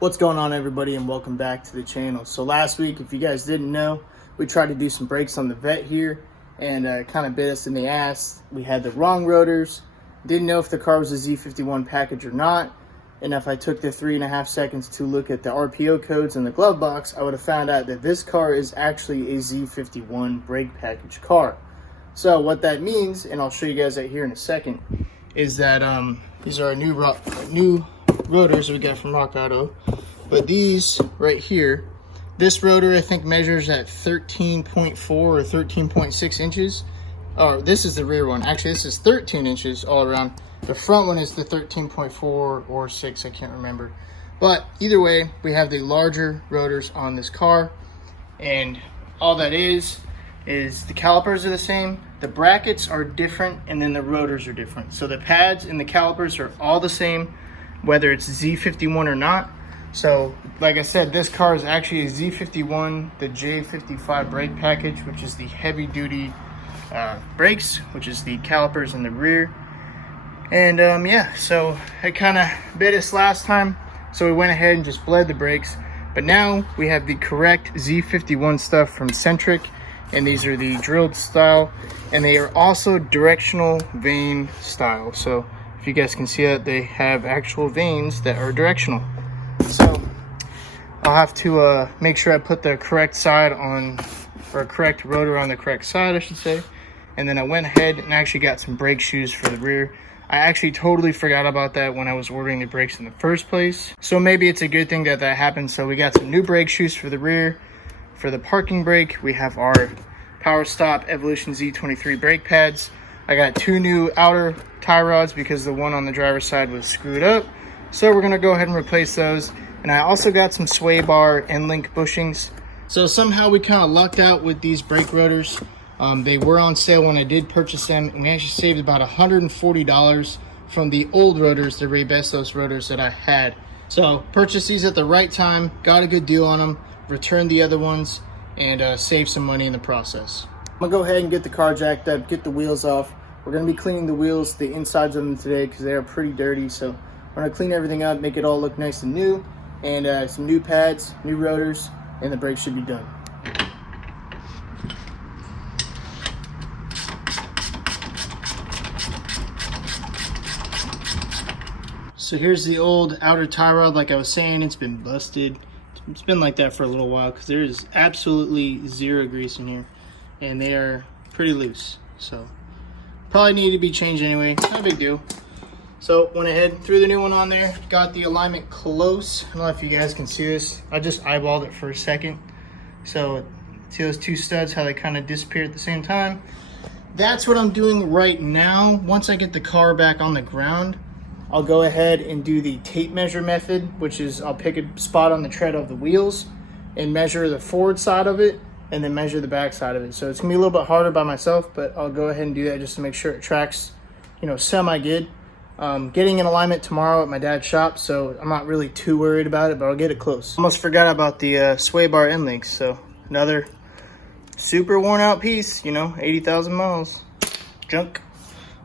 What's going on, everybody, and welcome back to the channel. So last week, if you guys didn't know, we tried to do some brakes on the Vette here, and kind of bit us in the ass. We had the wrong rotors, didn't know if the car was a Z51 package or not, and if I took the 3.5 seconds to look at the RPO codes in the glove box, I would have found out that this car is actually a Z51 brake package car. So what that means, and I'll show you guys that here in a second, is that these are our new rotors we got from Rock Auto. But these right here, this rotor I think measures at 13.4 or 13.6 inches. Oh, this is the rear one. Actually, this is 13 inches all around. The front one is the 13.4 or 6, I can't remember. But either way, we have the larger rotors on this car. And all that is the calipers are the same, the brackets are different, and then the rotors are different. So the pads and the calipers are all the same, whether it's Z51 or not. So like I said, this car is actually a Z51, the J55 brake package, which is the heavy duty brakes, which is the calipers in the rear. And yeah, so it kind of bit us last time, so we went ahead and just bled the brakes. But now we have the correct Z51 stuff from Centric, and these are the drilled style, and they are also directional vane style. So if you guys can see that, they have actual vanes that are directional. So I'll have to make sure I put the correct side on, or correct rotor on the correct side, I should say. And then I went ahead and actually got some brake shoes for the rear. I actually totally forgot about that when I was ordering the brakes in the first place. So maybe it's a good thing that that happened. So we got some new brake shoes for the rear. For the parking brake, we have our Power Stop Evolution Z23 brake pads. I got two new outer tie rods because the one on the driver's side was screwed up. So we're gonna go ahead and replace those. And I also got some sway bar and link bushings. So somehow we kind of lucked out with these brake rotors. They were on sale when I did purchase them, and we actually saved about $140 from the old rotors, the Ray Bestos rotors that I had. So purchased these at the right time, got a good deal on them, returned the other ones, and saved some money in the process. I'm gonna go ahead and get the car jacked up, get the wheels off. We're gonna be cleaning the wheels, the insides of them today, because they are pretty dirty. So we're gonna clean everything up, make it all look nice and new, and some new pads, new rotors, and the brakes should be done. So here's the old outer tie rod. Like I was saying, it's been busted. It's been like that for a little while because there is absolutely zero grease in here, and they are pretty loose. So probably need to be changed anyway. Not a big deal. So went ahead, threw the new one on there, got the alignment close. I don't know if you guys can see this. I just eyeballed it for a second. So see those two studs, how they kind of disappeared at the same time. That's what I'm doing right now. Once I get the car back on the ground, I'll go ahead and do the tape measure method, which is I'll pick a spot on the tread of the wheels and measure the forward side of it, and then measure the back side of it. So it's gonna be a little bit harder by myself, but I'll go ahead and do that just to make sure it tracks, you know, semi-good. Getting an alignment tomorrow at my dad's shop, so I'm not really too worried about it, but I'll get it close. Almost forgot about the sway bar end links, so another super worn out piece, you know, 80,000 miles, junk.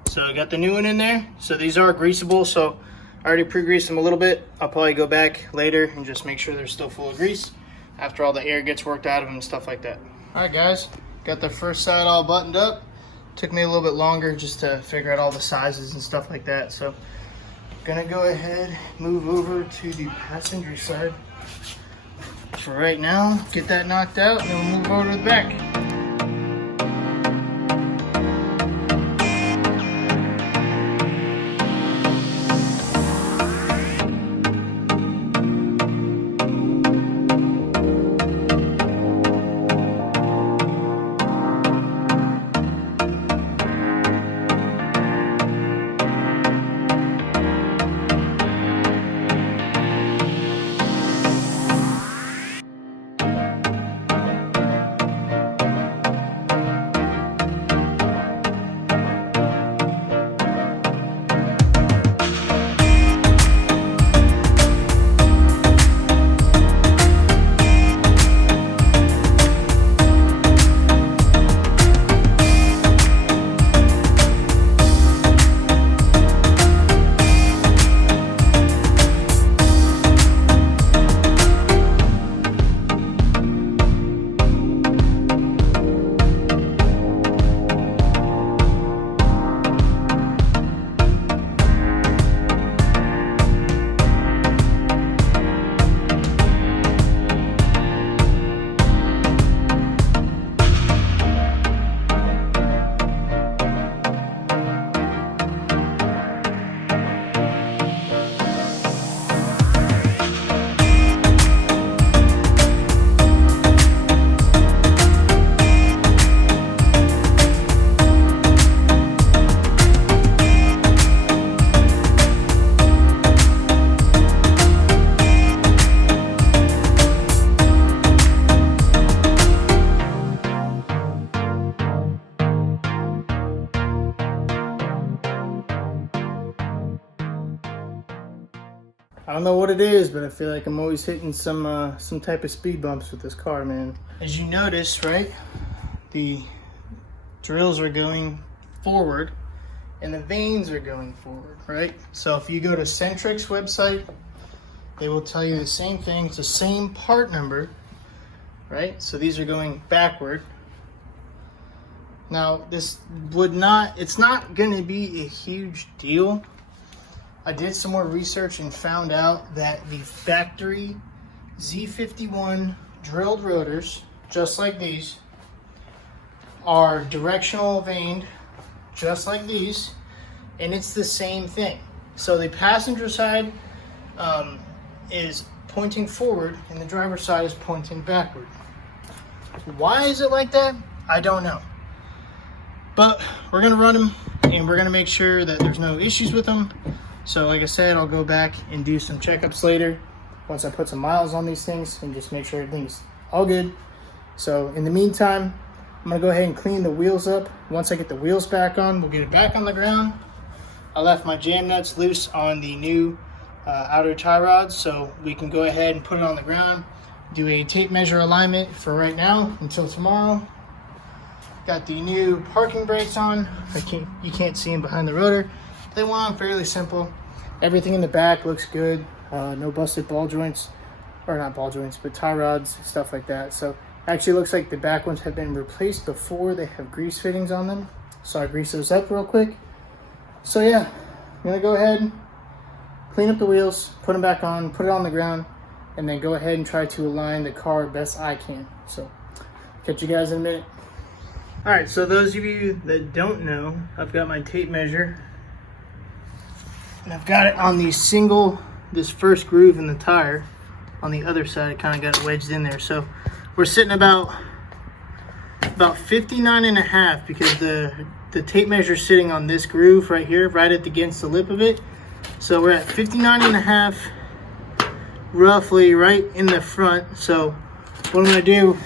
So I got the new one in there. So these are greasable, so I already pre-greased them a little bit. I'll probably go back later and just make sure they're still full of grease after all the air gets worked out of them and stuff like that. All right, guys, got the first side all buttoned up. Took me a little bit longer just to figure out all the sizes and stuff like that. So gonna go ahead, move over to the passenger side for right now, get that knocked out, and then we'll move over to the back. I don't know what it is, but I feel like I'm always hitting some type of speed bumps with this car, man. As you notice, right, the drills are going forward and the vanes are going forward, right? So if you go to Centric's website, they will tell you the same thing. It's the same part number, right? So these are going backward. Now, this it's not going to be a huge deal. I did some more research and found out that the factory Z51 drilled rotors, just like these, are directional vaned, just like these, and it's the same thing. So the passenger side is pointing forward and the driver's side is pointing backward. Why is it like that? I don't know. But we're gonna run them and we're gonna make sure that there's no issues with them. So like I said, I'll go back and do some checkups later once I put some miles on these things and just make sure everything's all good. So in the meantime, I'm gonna go ahead and clean the wheels up. Once I get the wheels back on, we'll get it back on the ground. I left my jam nuts loose on the new outer tie rods, so we can go ahead and put it on the ground, do a tape measure alignment for right now until tomorrow. Got the new parking brakes on. You can't see them behind the rotor. They went on fairly simple. Everything in the back looks good. No busted ball joints, or not ball joints, but tie rods, stuff like that. So actually looks like the back ones have been replaced before. They have grease fittings on them. So I grease those up real quick. So yeah, I'm gonna go ahead, clean up the wheels, put them back on, put it on the ground, and then go ahead and try to align the car best I can. So catch you guys in a minute. All right, so those of you that don't know, I've got my tape measure and I've got it on this first groove in the tire. On the other side, it kind of got wedged in there. So we're sitting about 59.5 because the tape measure is sitting on this groove right here, right against the lip of it. So we're at 59.5, roughly right in the front. So what I'm gonna do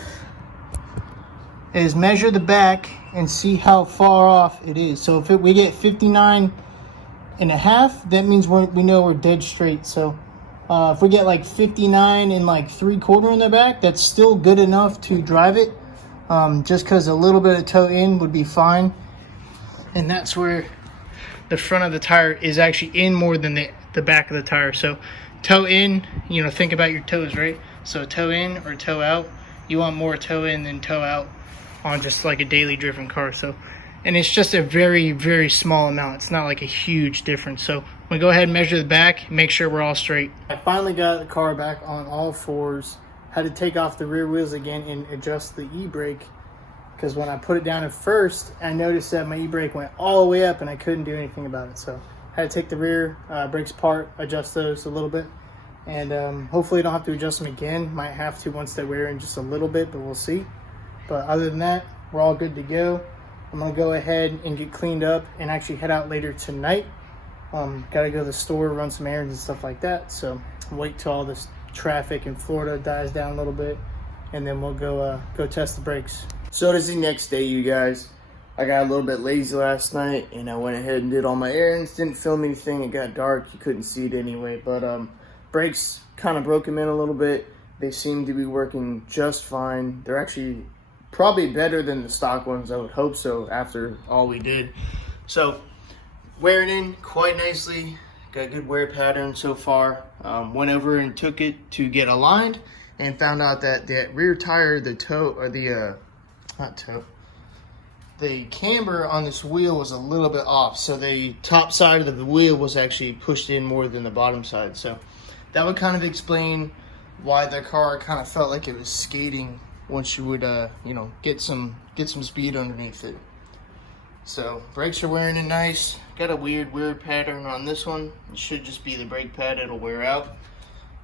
is measure the back and see how far off it is. So if we get 59.5, that means we know we're dead straight. So if we get like 59 and like 3/4 in the back, that's still good enough to drive it. Just because a little bit of toe in would be fine. And that's where the front of the tire is actually in more than the back of the tire. So toe in, you know, think about your toes, right? So toe in or toe out, you want more toe in than toe out on just like a daily driven car. So, and it's just a very, very small amount. It's not like a huge difference. So we go ahead and measure the back, make sure we're all straight. I finally got the car back on all fours. Had to take off the rear wheels again and adjust the e-brake, because when I put it down at first, I noticed that my e-brake went all the way up and I couldn't do anything about it. So I had to take the rear brakes apart, adjust those a little bit, and hopefully I don't have to adjust them again. Might have to once they wear in just a little bit, but we'll see. But other than that, we're all good to go. I'm gonna go ahead and get cleaned up and actually head out later tonight. Gotta go to the store, run some errands and stuff like that. So wait till all this traffic in Florida dies down a little bit, and then we'll go test the brakes. So this is the next day, you guys. I got a little bit lazy last night and I went ahead and did all my errands. Didn't film anything. It got dark. You couldn't see it anyway. But brakes kind of broke them in a little bit. They seem to be working just fine. They're actually probably better than the stock ones. I would hope so after all we did. So wearing in quite nicely. Got a good wear pattern so far. Went over and took it to get aligned and found out that the rear tire, the camber on this wheel was a little bit off. So the top side of the wheel was actually pushed in more than the bottom side. So that would kind of explain why the car kind of felt like it was skating once you would, you know, get some speed underneath it. So brakes are wearing in nice. Got a weird pattern on this one. It should just be the brake pad. It'll wear out.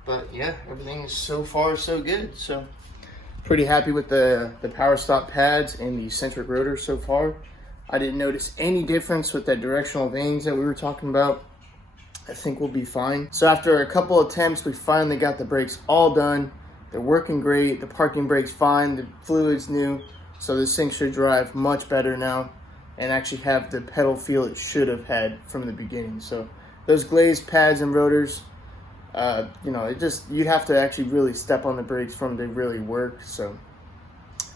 But yeah, everything is so far so good. So pretty happy with the power stop pads and the centric rotor so far. I didn't notice any difference with the directional vanes that we were talking about. I think we'll be fine. So after a couple attempts, we finally got the brakes all done. They're working great. The parking brake's fine. The fluid's new. So this thing should drive much better now and actually have the pedal feel it should have had from the beginning. So those glazed pads and rotors, You know, you'd have to actually really step on the brakes for them to really work. So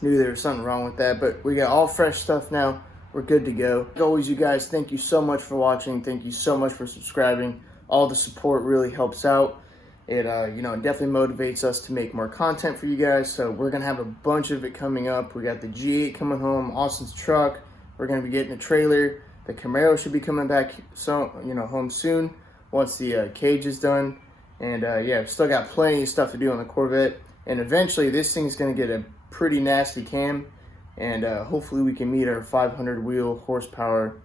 knew there was something wrong with that, but we got all fresh stuff now. We're good to go. As always, you guys, thank you so much for watching. Thank you so much for subscribing. All the support really helps out. It you know, it definitely motivates us to make more content for you guys. So we're gonna have a bunch of it coming up. We got the G8 coming home, Austin's truck. We're gonna be getting a trailer. The Camaro should be coming back, so you know, home soon once the cage is done. And yeah, still got plenty of stuff to do on the Corvette. And eventually, this thing's gonna get a pretty nasty cam, and hopefully we can meet our 500 wheel horsepower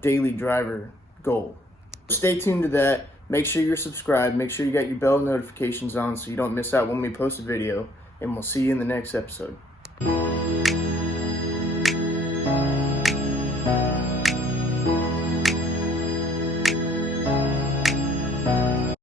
daily driver goal. Stay tuned to that. Make sure you're subscribed. Make sure you got your bell notifications on so you don't miss out when we post a video. And we'll see you in the next episode.